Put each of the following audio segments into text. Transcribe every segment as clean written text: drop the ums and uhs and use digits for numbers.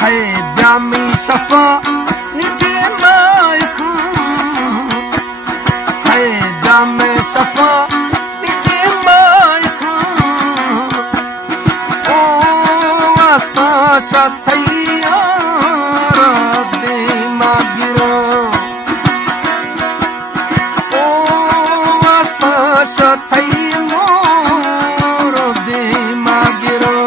है ब्यामी सफा निधि मायखू है ब्यामी सफा निधि मायखू ओ आसा साथैया दे मागिरो ओ आसा साथैया दे मागिरो।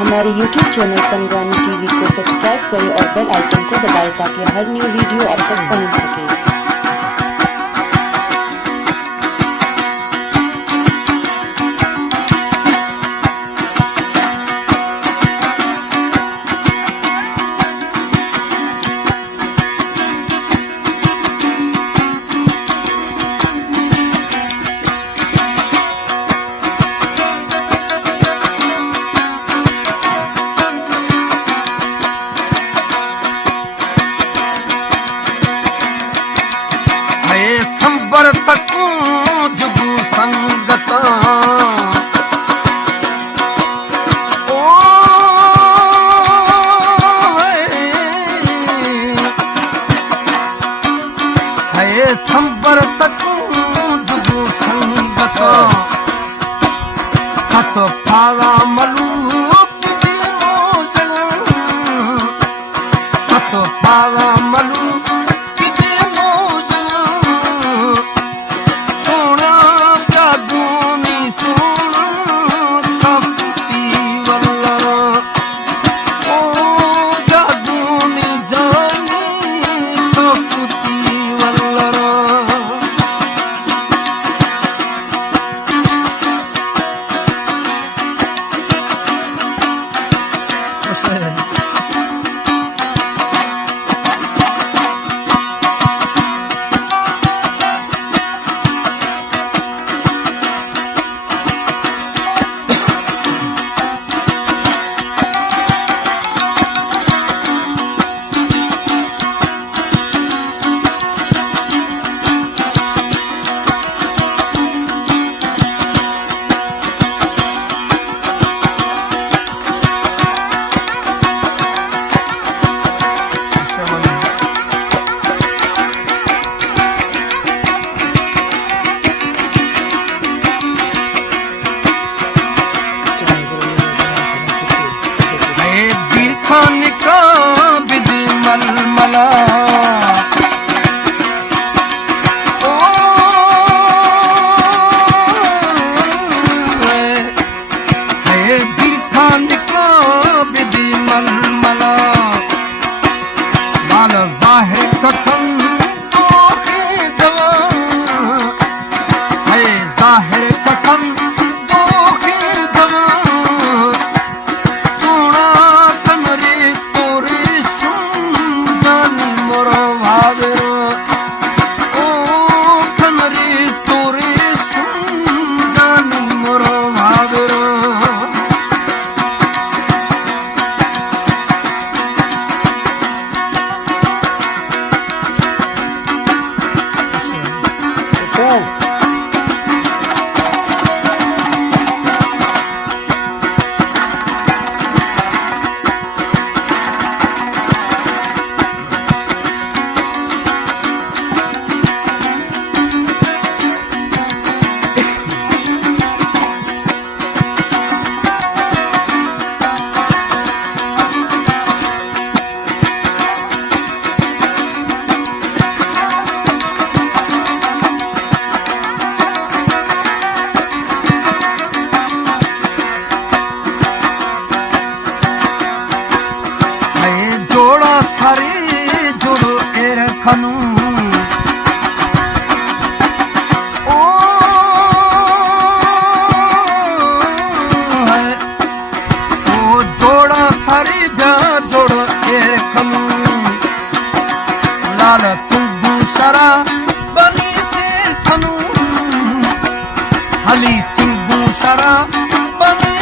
हमारे YouTube चैनल पंगवानी टीवी को सब्सक्राइब करें और बेल आइकन को दबाएं ताकि हर न्यू वीडियो आप तक पहुंच सके। संबर तकू जुगू संगत ओ है संबर तकू जुगू संगत हथ पावा मलूक दी मोजन हथ पावा मलूक खनू ओ जोड़ा सारी ब्या जोड़ के खनू लाल तुगू सरा बनी से खनू हली तुगू सरा बनी